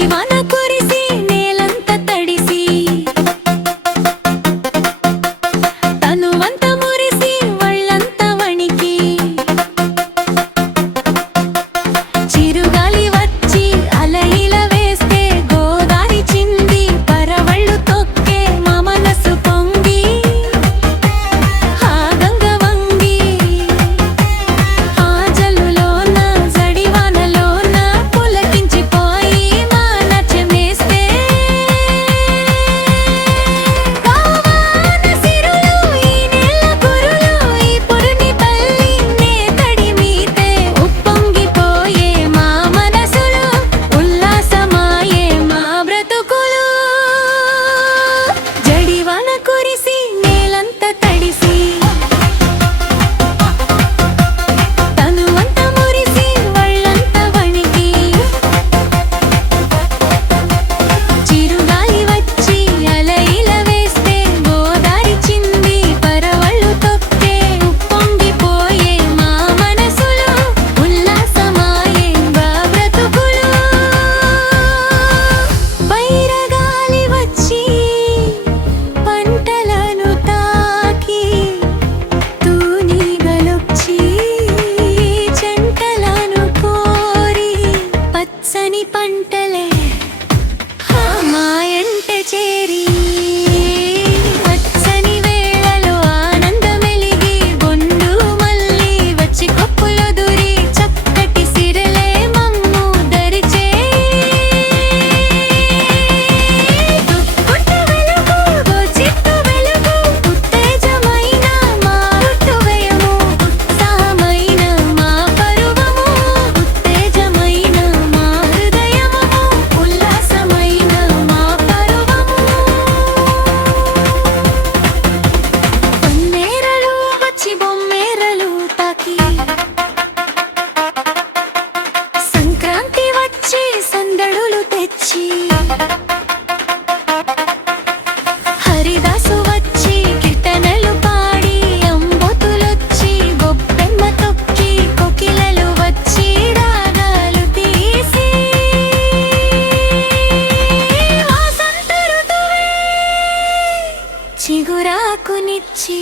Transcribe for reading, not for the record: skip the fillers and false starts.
జడివాన కురిసి నేలంత తడిసి తనువంత మురిసి వళ్ళంత వణికి చిరుగాలి వచ్చి అలయిల వేస్తే గోదారి చింది పరవళ్ళు తొక్కే మా మనసు పొంగి ఆ గంగ వంగి ఆ జల్లులోన జడివానలోన పులకించిపోయి మా నచ్చమేస్తే కావాన సిరులు ఈ నేల కురులు ఈ పురుని తల్లి నే తడిమీతే ఉప్పొంగిపోయే మా మనసులు ఉల్లాసమాయే మా బ్రతుకులు జడివాన కురిసి నేలంత తడిసి తనువంత మురిసి వళ్ళంత వణికి చిరుగాలి వచ్చి అలయిల వేస్తే గోదారి చింది పరవళ్ళు తొక్కే ఉప్పొంగిపోయే మా మనసులు ఉల్లాసమాయే మా బ్రతుకులు పైరగాలి వచ్చి పంటలను తాకి తూనిగలొచ్చి చెంటలను కోరి పచ్చని పంటలే మా ఎంట చేరి పచ్చని వేళలో ఆనందమెలిగి బొండు మల్లి వచ్చి కొప్పులో దూరి చక్కటి సిరలే మమ్ము దరిచే పుట్ట వెలుగు గోచిత్తు వెలుగు ఉత్తేజమైన మా ఋతువయము ఉత్సాహమైన మా పరువము ఉత్తేజమైన మా హృదయము ఉల్లాసమైన మా పరువము పొన్నేరలు వచ్చి బొమ్మేరలు తాకి సంక్రాంతి వచ్చి సందడులు తెచ్చి హరిదాసు వచ్చి కీర్తనలు పాడి అంబోతులొచ్చి గొప్పెమ్మ తొక్కి కోకిలలు వచ్చి రాగాలు తీసి వాసంత ఋతువే చిగురాకునిచ్చి